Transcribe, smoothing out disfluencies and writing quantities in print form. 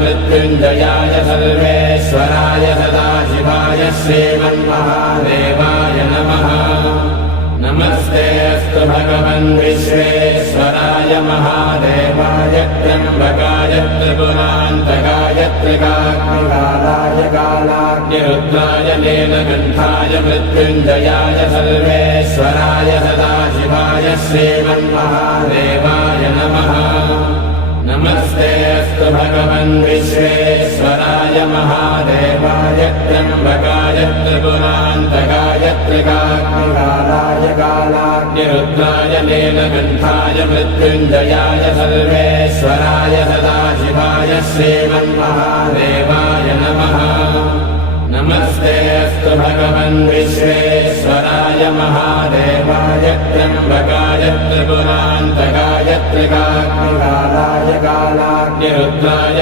मृत्युञ्जयाय सर्वेश्वराय सदाशिवाय श्रीमन्महादेवाय नमः। नमस्ते अस्तु भगवन् विश्वेश्वराय महादेवाय त्र्यम्बकाय त्रिपुरान्तकाय त्रिकाग्निकालाय कालाग्निरुद्राय नीलकण्ठाय मृत्युञ्जयाय सर्वेश्वराय सदाशिवाय श्रीमन्महादेवाय नमः। नमस्ते अस्तु भगवन् विश्वेश्वराय महादेवाय त्र्यम्बकाय त्रिपुरान्तकाय त्रिकाग्निकालाय कालाग्निरुद्राय नीलकण्ठाय मृत्युञ्जयाय सर्वेश्वराय सदाशिवाय श्रीमन्महादेवाय नमः। नमस्ते अस्तु भगवन् विश्वेश्वराय महादेवाय त्र्यम्बकाय त्रिपुरान्तकाय त्रिकाग्निकालाय कालाग्निरुद्राय